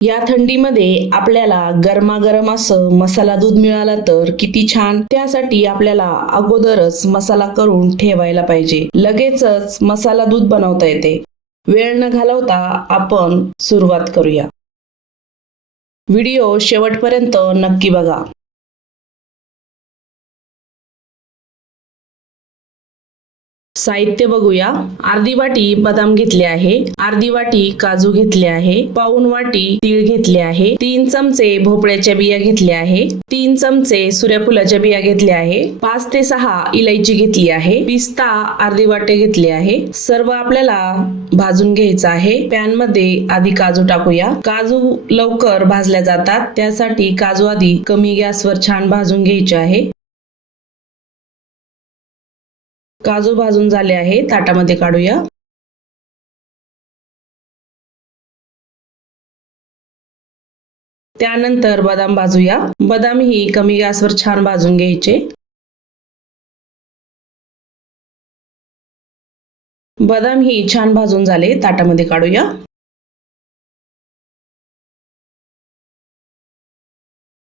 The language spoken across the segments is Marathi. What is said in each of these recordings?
या थंडीमध्ये आपल्याला गरमागरम असं मसाला दूध मिळालं तर किती छान। त्यासाठी आपल्याला अगोदरच मसाला करून ठेवायला पाहिजे, लगेचच मसाला दूध बनवता येते। वेळ न घालवता आपण सुरुवात करूया। व्हिडिओ शेवटपर्यंत नक्की बघा। साहित्य बघूया। अर्धी वाटी बदाम घेतले आहे, अर्धी वाटी काजू घेतले आहे, पाऊण वाटी तीळ घेतले आहे, 3 चमचे भोपळ्याच्या बिया घेतल्या आहे, 3 चमचे सूर्यफुलाच्या बिया घेतल्या आहे, 5 ते 6 इलायची घेतली आहे, पिस्ता अर्धी वाटी घेतले आहे। सर्व आपल्याला भाजून घ्यायचं आहे। पॅन मध्ये आधी काजू टाकूया। काजू लवकर भाजल्या जातात, त्यासाठी काजू आधी कमी गॅसवर छान भाजून घ्यायचे आहे। काजू भाजून झाले आहे, ताटामध्ये काढूया। त्यानंतर बदाम भाजूया। बदाम ही कमी गॅसवर छान भाजून घ्यायचे। बदाम ही छान भाजून झाले, ताटामध्ये काढूया।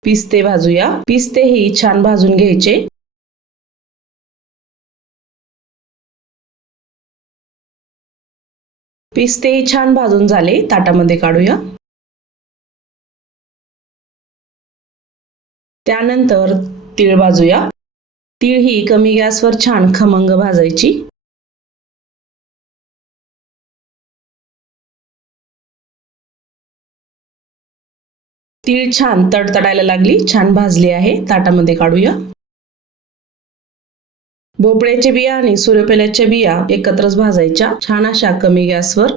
पिस्ते भाजूया। पिस्ते ही छान भाजून घ्यायचे। पिस्ते छान भाजून झाले, ताटामध्ये काढूया। त्यानंतर तीळ भाजूया। तीळ ही कमी गॅसवर छान खमंग भाजायची। तीळ छान तडतडायला लागली, छान भाजली आहे, ताटामध्ये काढूया। भोपळ्याच्या बिया आणि सूर्यफुलाच्या बिया एकत्रच भाजायच्या, छान अशा कमी गॅसवर।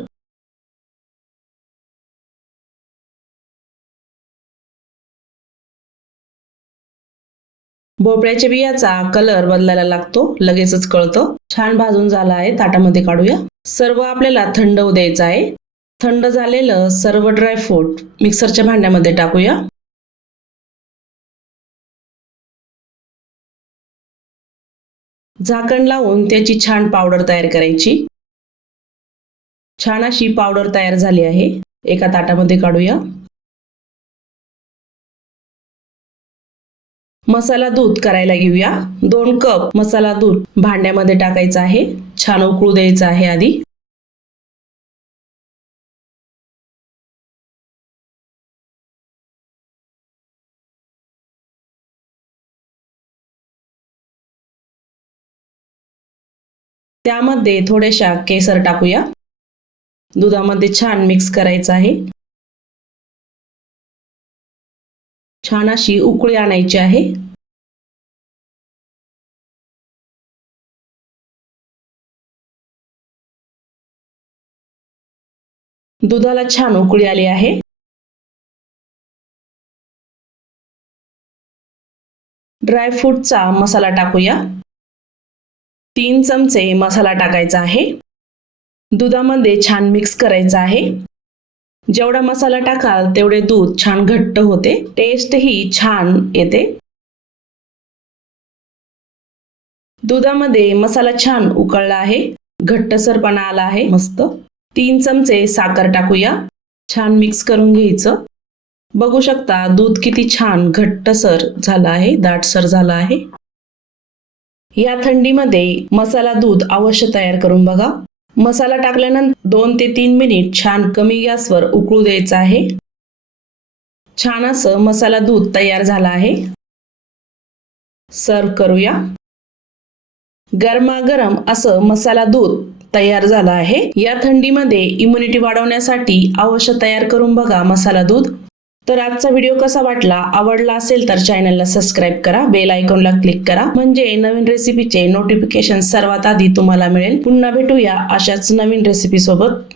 भोपळ्याच्या बियाचा कलर बदलायला लागतो, लगेचच कळतं। छान भाजून झाला आहे, ताटामध्ये काढूया। सर्व आपल्याला थंड होऊ द्यायचं आहे। थंड झालेलं सर्व ड्रायफ्रूट मिक्सरच्या भांड्यामध्ये टाकूया। झाकण लावून त्याची छान पावडर तयार करायची। छान अशी पावडर तयार झाली आहे, एका ताटामध्ये काढूया। मसाला दूध करायला घेऊया। 2 कप मसाला दूध भांड्यामध्ये टाकायचं आहे, छान उकळू द्यायचं आहे आधी। त्यामध्ये थोड्याशा केसर टाकूया। दुधामध्ये छान मिक्स करायचं आहे। छान अशी उकळी आणायची आहे। दुधाला छान उकळी आली आहे। ड्रायफ्रूटचा मसाला टाकूया। 3 चमचे मसाला टाकायचा आहे। दुधामध्ये छान मिक्स करायचं आहे। जेवढा मसाला टाकाल तेवढे दूध छान घट्ट होते, टेस्ट ही छान येते। दुधामध्ये मसाला छान उकळला आहे, घट्टसरपणा आला आहे मस्त। 3 चमचे साखर टाकूया, छान मिक्स करून घ्यायचं। बघू शकता दूध किती छान घट्टसर झालं आहे, दाटसर झालं आहे। या थंडीमध्ये मसाला दूध अवश्य तयार करून बघा। मसाला टाकल्यानंतर 2 ते 3 मिनिट छान कमी गॅसवर उकळू द्यायचं आहे। छान असं मसाला दूध तयार झालं आहे। सर्व करूया। गरमागरम असं मसाला दूध तयार झालं आहे। या थंडीमध्ये इम्युनिटी वाढवण्यासाठी अवश्य तयार करून बघा मसाला दूध। तर आजचा व्हिडिओ कसा वाटला, आवडला असेल तर चॅनलला सबस्क्राईब करा, बेल आयकॉनला क्लिक करा, म्हणजे नवीन रेसिपीचे नोटिफिकेशन सर्वात आधी तुम्हाला मिळेल। पुन्हा भेटूया अशाच नवीन रेसिपी सोबत।